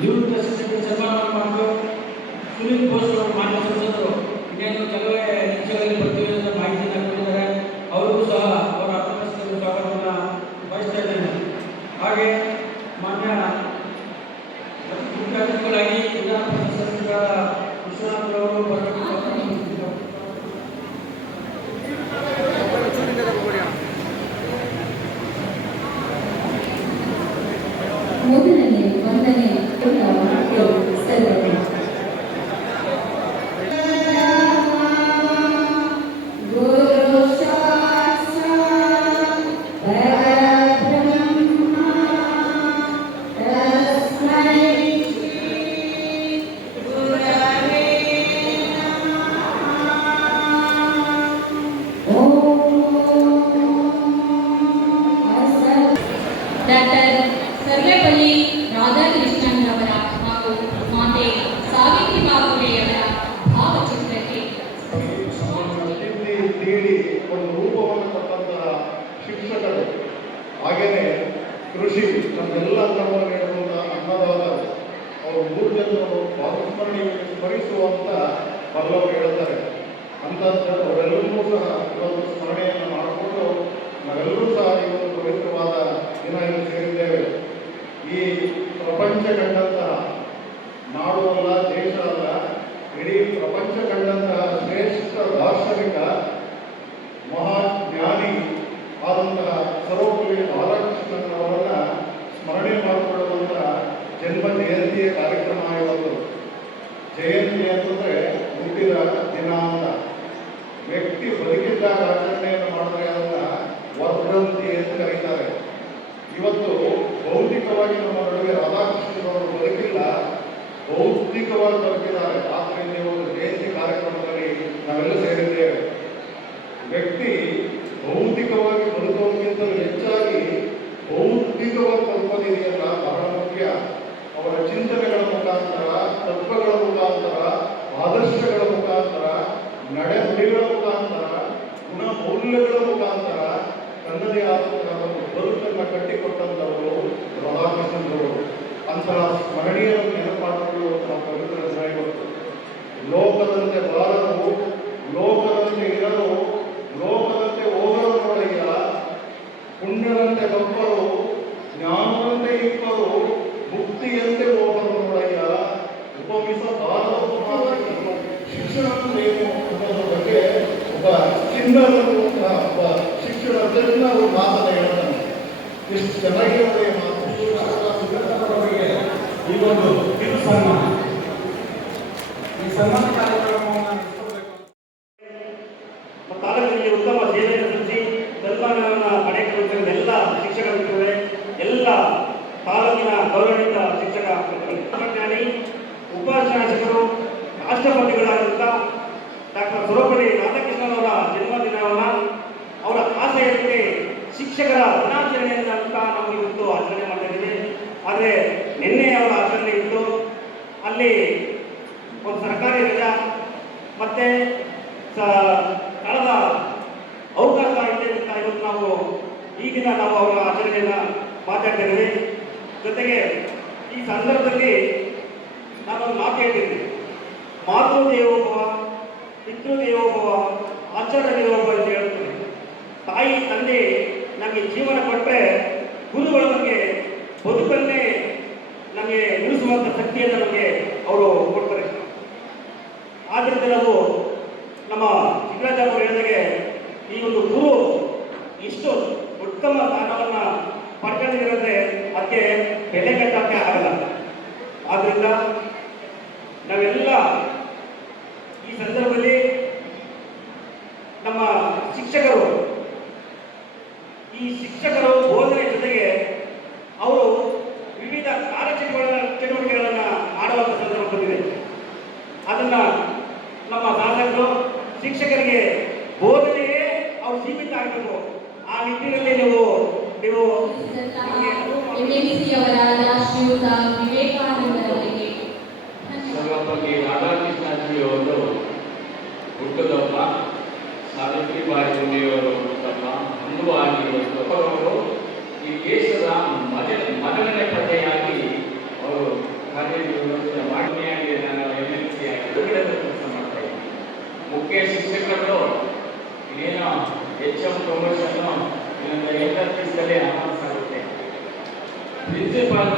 ನಿವೃತ್ತ ಶಿಕ್ಷಕರಿಗೆ ಸನ್ಮಾನ ಮಾಡಲು ಸುನೀಲ್ ಘೋಷ್ ಅವರು ಮಾನ್ಯ ಸಂಸದರು ಇನ್ನೇನು ಕೆಲವೇ ನಿಮಿಷಗಳಲ್ಲಿ ಬರ್ತೀವಿ ಮಾಹಿತಿಯನ್ನು ಕೊಟ್ಟಿದ್ದಾರೆ ಅವರಿಗೂ ಸಹ ಅವರ ಅನುಪಸ್ಥಿತಿಯನ್ನು ಸ್ವಾಗತವನ್ನು ಬಯಸ್ತಾ ಇದ್ದೇನೆ. ಹಾಗೆ ಮಾನ್ಯ ಶಿಕ್ಷಕರು ಹಾಗೆಯೇ ಕೃಷಿ ನಮ್ಮೆಲ್ಲ ಧರ್ಮ ನೀಡುವಂಥ ಅನ್ನದಾತ ಅವರು ಮೂರು ಜನರು ಭಾವಸ್ಮರಣೆ ಸ್ಮರಿಸುವಂತ ಪಲ್ಲವರು ಹೇಳ್ತಾರೆ. ಅಂತ ಅವರೆಲ್ಲರೂ ಸಹ ಇವತ್ತು ಸ್ಮರಣೆಯನ್ನು ಮಾಡಿಕೊಂಡು ನಾವೆಲ್ಲರೂ ಸಹ ಇವತ್ತು ಪವಿತ್ರವಾದ ದಿನ ಎಂದು ಸೇರಿದ್ದೇವೆ. ಈ ಪ್ರಪಂಚ ಕಂಡಂತಹ ನಾಡು ಅಲ್ಲ, ದೇಶ ಅಲ್ಲ, ಇಡೀ ಪ್ರಪಂಚ ಕಂಡಂತಹ ಶ್ರೇಷ್ಠ ದಾರ್ಶನಿಕ ಮಹಾಜ್ಞಾನಿ ಆದಂತಹ ಸರ್ವಪಲ್ಲಿ ಬಾಲಕೃಷ್ಣನವರನ್ನ ಸ್ಮರಣೆ ಮಾಡಿಕೊಳ್ಳುವಂತಹ ಜನ್ಮ ಜಯಂತಿಯ ಕಾರ್ಯಕ್ರಮ ಇವತ್ತು. ಜಯಂತಿ ಅಂತಂದ್ರೆ ಹುಟ್ಟಿದ ದಿನ ಅಂತ. ವ್ಯಕ್ತಿ ಬದುಕಿದ್ದಾಗ ಆಚರಣೆಯನ್ನು ಮಾಡಿದ್ರೆ ಅದನ್ನ ವರ್ಧಂತಿ ಅಂತ ಕರೀತಾರೆ. ಇವತ್ತು ಭೌತಿಕವಾಗಿ ನಮ್ಮ ನಡುವೆ ರಾಧಾಕೃಷ್ಣನವರು ಬದುಕಿಲ್ಲ ಬೌದ್ಧಿಕವಾಗಿ ಬದುಕಿದ್ದಾರೆ. ಆದ್ರಿಂದ ಒಂದು ಜಯಂತಿ ಕಾರ್ಯಕ್ರಮದಲ್ಲಿ ನಾವೆಲ್ಲ ಸೇರಿದ್ದೇವೆ. ವ್ಯಕ್ತಿ ಭೌತಿಕವಾಗಿ ಬದುಕುವುದಕ್ಕಿಂತಲೂ ಹೆಚ್ಚಾಗಿ ಬೌದ್ಧಿಕವಾಗಿ ಬದುಕೋದಿದೆಯಲ್ಲ ಬಹಳ ಮುಖ್ಯ ಅವರ ಚಿಂತನೆಗಳ ಮುಖಾಂತರ ತತ್ವಗಳ ಕಿಂಡರ್ ಅನ್ನುವಂತಹ ಒಬ್ಬ ಶಿಕ್ಷಣದಲ್ಲಿ ಅವರು ಮಾತನ್ನು ಹೇಳ್ತಾರೆ ಎಷ್ಟು ಚೆನ್ನಾಗಿ ಮಾತು. ಈ ಒಂದು ಇದು ಸನ್ಮಾನ. ಆದರೆ ನಿನ್ನೆ ಅವರ ಆಚರಣೆ ಇತ್ತು. ಅಲ್ಲಿ ಒಂದು ಸರ್ಕಾರಿ ರಜಾ, ಮತ್ತೆ ಕಳೆದ ಅವಕಾಶ ಇದೆ ಅಂತ ಇವತ್ತು ನಾವು ಈ ದಿನ ನಾವು ಅವರ ಆಚರಣೆಯನ್ನು ಮಾತಾಡ್ತಾ ಜೊತೆಗೆ ಈ ಸಂದರ್ಭದಲ್ಲಿ ನಾನೊಂದು ಮಾತು ಹೇಳ್ತೀನಿ. ಮಾತೃ ದೇವೋಭವ ಪಿತೃ ದೇವೋಭವ ಆಚಾರ ದೇವೋಭವ ಅಂತ ಹೇಳ್ತೀನಿ. ತಾಯಿ, ತಂದೆ, ನಮಗೆ ಜೀವನ ಕೊಟ್ಟರೆ ಗುರುಗಳು ನಮಗೆ ಬದುಕನ್ನೇ ನಮಗೆ ಉಳಿಸುವಂಥ ಶಕ್ತಿಯನ್ನು ನಮಗೆ ಅವರು ಕೊಡ್ತಾರೆ. ಆದ್ದರಿಂದ ನಾವು ನಮ್ಮ ಚಿಕ್ಕರಾಜ ಅವರು ಹೇಳಿದಾಗೆ ಈ ಒಂದು ಗುರು ಇಷ್ಟು ಉತ್ತಮ ಸ್ಥಾನವನ್ನು ಪಡ್ಕೊಂಡಿರೋದ್ರೆ ಅದಕ್ಕೆ ಬೆಲೆ ಕಟ್ಟಕ್ಕೆ ಆಗಲ್ಲ. ಆದ್ದರಿಂದ ನಾವೆಲ್ಲ ಈ ಸಂದರ್ಭದಲ್ಲಿ ನಮ್ಮ ಶಿಕ್ಷಕರು, ಈ ಶಿಕ್ಷಕರು ಶಿಕ್ಷಕರಿಗೆ ಬೋಧನೆಯೇ ಅವ್ರು ಸೀಮಿತ ಆಗಬೇಕು ಆ ನಿಟ್ಟಿನಲ್ಲಿ ನೀವು ನೀವು ಶ್ರೀಯುತ ವಿವೇಕಾನಂದರವರಿಗೆ ರಾಧಾಕೃಷ್ಣಜಿಯವರು ಹುಟ್ಟದಪ್ಪ. ಸಾವಿತ್ರಿಬಾಯಿ ಫುಲೆಯವರು ತಮ್ಮ ಅವರು ಈ ದೇಶದ ಮಜ ಮೊದಲನೇ ಪ್ರಜೆಯಾಗಿ ಅವರು ಕಾರ್ಯನಿರ್ವಹಿಸಿದ ಮಾಡಿ ನಾನು ಎಂ ಎಲ್ ಸಿ ಆಗಿ ಹೊರಗಡೆ ಕೆಲಸ ಮಾಡ್ತಾ ಇದ್ದೀನಿ ಮುಖ್ಯ ಶಿಕ್ಷಕರು ಏನೋ ಎಚ್ ಎಂ ಪ್ರಮೋಷನ್ನು ಇನ್ನೊಂದು ಎಂಟತ್ತು ದಿವಸದಲ್ಲಿ ಅನೌನ್ಸ್ ಆಗುತ್ತೆ. ಪ್ರಿನ್ಸಿಪಾಲ್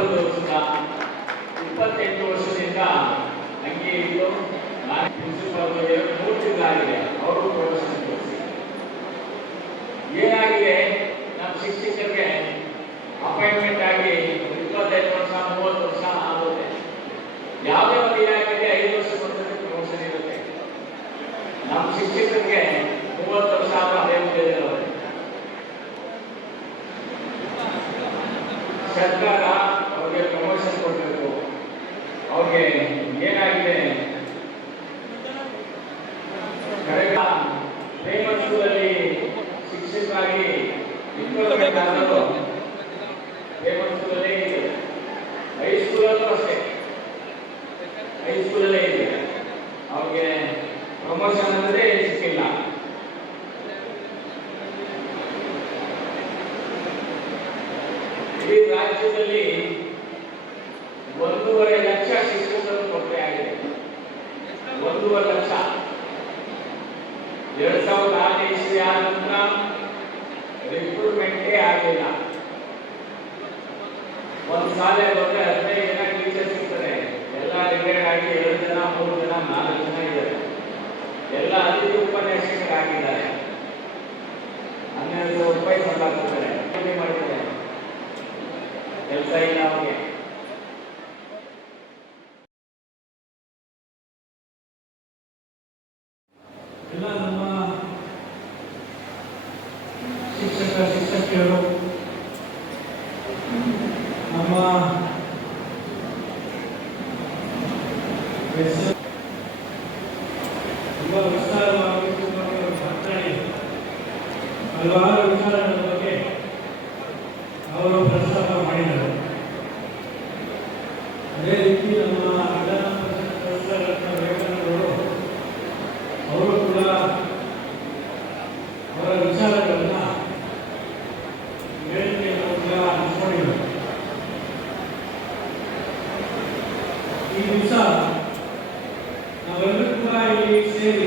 ಒಂದೂವರೆ ಲಕ್ಷ. ಎರಡ್ ಸಾವಿರದ ಆರನೇ ಇಸ್ವಿ ಆದ ನಂತರ ರಿಕ್ರೂಟ್ಮೆಂಟೇ ಆಗಲಿಲ್ಲ. ಒಂದು ಶಾಲೆ ಬಂದರೆ ಹದಿನೈದು ಜನ ಟೀಚರ್ ಸಿಗ್ತಾರೆ ಎಲ್ಲ ರಿಟೈರ್ಡ್ ಆಗಿ ಎರಡು ಜನ, ಮೂರು ಜನ, ನಾಲ್ಕು ಜನ ಇದ್ದಾರೆ. ಎಲ್ಲ ಅತಿಥಿ ಉಪನ್ಯಾಸಕರಾಗಿದ್ದಾರೆ ಹನ್ನೆರಡು ರೂಪಾಯಿ ಸಂಬಳ ಮಾಡಿದ್ದಾರೆ ಕೆಲಸ ಇಲ್ಲ ಅವ್ರಿಗೆ ಎಲ್ಲ ನಮ್ಮ ಶಿಕ್ಷಕ ಶಿಕ್ಷಕಿಯರು ನಮ್ಮ ಹೆಸರು ತುಂಬ ವಿಸ್ತಾರವಾಗಿ ಸುಮಾರು ಮಾತನಾಡಿ ಹಲವಾರು ವಿಚಾರಗಳ ಬಗ್ಗೆ ಅವರು ಪ್ರಸ್ತಾಪ ಮಾಡಿದರು ಅದೇ ರೀತಿ ನಮ್ಮ ವಿಧಾನ ಪರಿಷತ್ ಸದಸ್ಯರಾದ ವಿವೇಕಾನಂದರು ಅವರು ಕೂಡ ಅವರ ವಿಚಾರಗಳನ್ನ ವೇದಿಕೆಯನ್ನು ಕೂಡ ಹಂಚಿಕೊಂಡಿದ್ದಾರೆ ಈ ದಿವಸ ನಾವೆಲ್ಲರೂ ಕೂಡ ಇಲ್ಲಿ ಸೇರಿ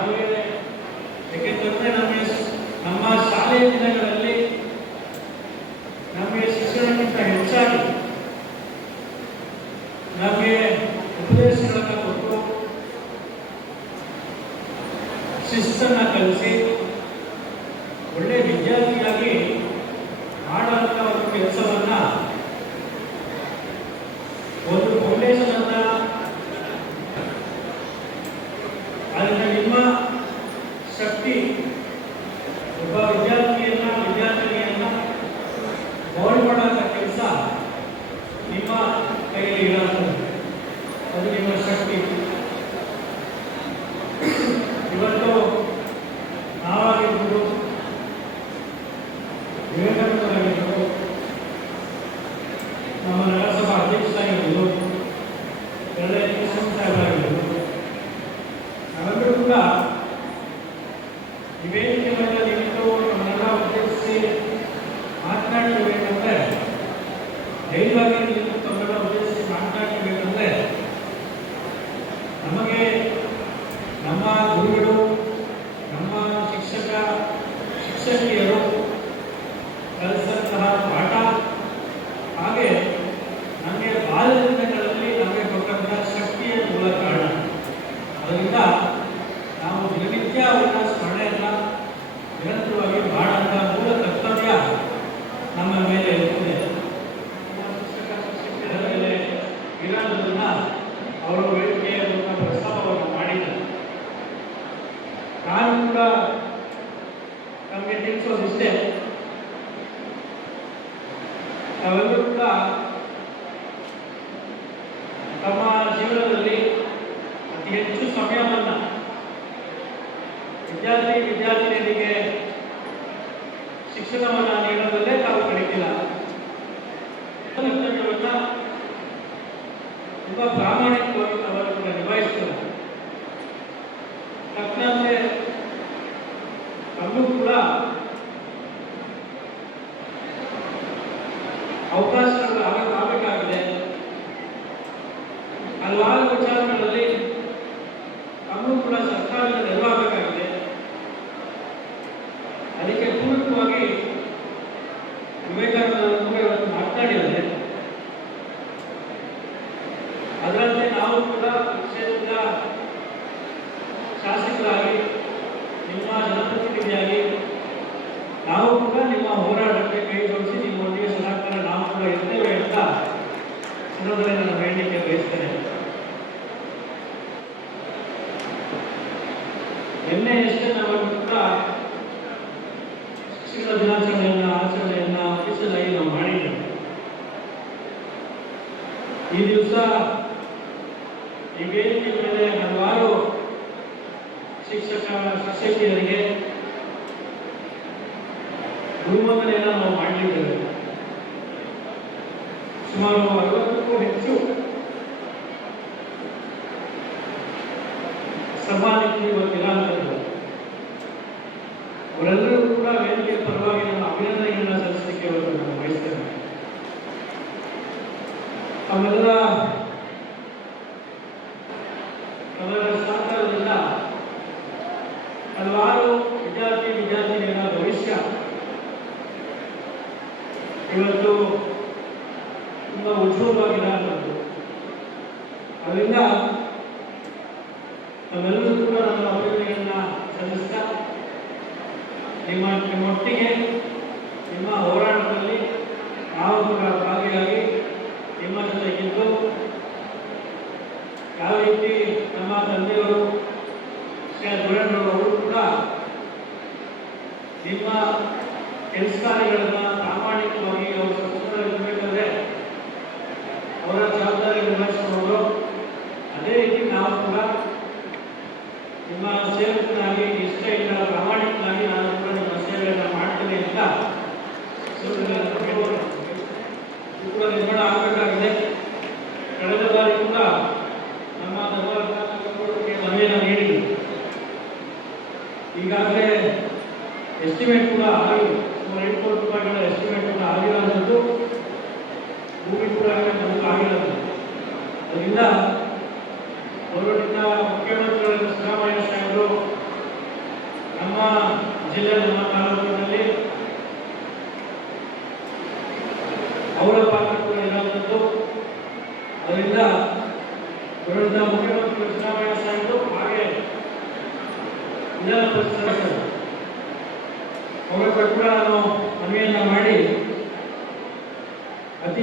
ನಮಗೆ ಯಾಕೆಂತಂದರೆ ಶಕ್ತಿ ಒಬ್ಬ ವಿದ್ಯಾರ್ಥಿಯನ್ನ ವಿದ್ಯಾರ್ಥಿನಿಯನ್ನ ಮೌಲ್ಯ ಮಾಡೋದು 等于。அவர்கள் আপনার ನಮ್ಮ ಹೋರಾಟಕ್ಕೆ ಕೈ ಜೋಡಿಸಿ ನಿಮ್ಮ ಒಟ್ಟಿಗೆ ಸದಾಕಾಲ ನಾವು ಕೂಡ ಇರ್ತೇವೆ ಅಂತ ನಾನು ಹೇಳಲಿಕ್ಕೆ ಬಯಸ್ತೇನೆ. കുറിച്ചു സമ്മാനിക്കുക ನಾವೆಲ್ಲರೂ ಕೂಡ ನಮ್ಮ ಅಭಿವೃದ್ಧಿಯನ್ನು ಸಲ್ಲಿಸ್ತಾ ನಿಮ್ಮ ನಿಮ್ಮೊಟ್ಟಿಗೆ ನಿಮ್ಮ ಹೋರಾಟದಲ್ಲಿ ನಾವು ಕೂಡ ಭಾಗಿಯಾಗಿ ನಿಮ್ಮ ಜೊತೆ ಗೆದ್ದು ಯಾವ ರೀತಿ ನಮ್ಮ ತಂದೆಯವರು ದುರಣ್ಣವರು ಕೂಡ ನಿಮ್ಮ ಕೆಲಸ ಕಾರ್ಯಗಳನ್ನು ಪ್ರಾಮಾಣಿಕವಾಗಿ ಅವರು Amen. ಅವರ ಪಾತ್ರಗಳು ಇರುವಂಥದ್ದು ಅದರಿಂದ ವಿರುದ್ಧ ಮುಖ್ಯಮಂತ್ರಿ ಸಿದ್ದರಾಮಯ್ಯ ಸಾಹೇಬರು, ಹಾಗೆ ವಿಧಾನ ಅವರ ಪ್ರಕಾರ ನಾನು ಮನೆಯನ್ನ ಮಾಡಿ, ಅತಿ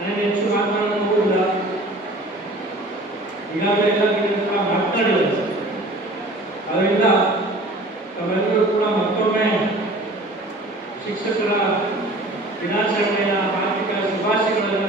ನಾನು ಹೆಚ್ಚು ಮಾತನಾಡೋದು ಹೋಗಿಲ್ಲ ಈಗಾಗಲೇ ಎಲ್ಲ ನಿಮ್ಮೆಲ್ಲ ಮಾತನಾಡಿದರು ಕೂಡ ಮತ್ತೊಮ್ಮೆ ಶಿಕ್ಷಕರ ದಿನಾಚರಣೆಯ ಆರ್ಥಿಕ ಶುಭಾಶಯಗಳನ್ನು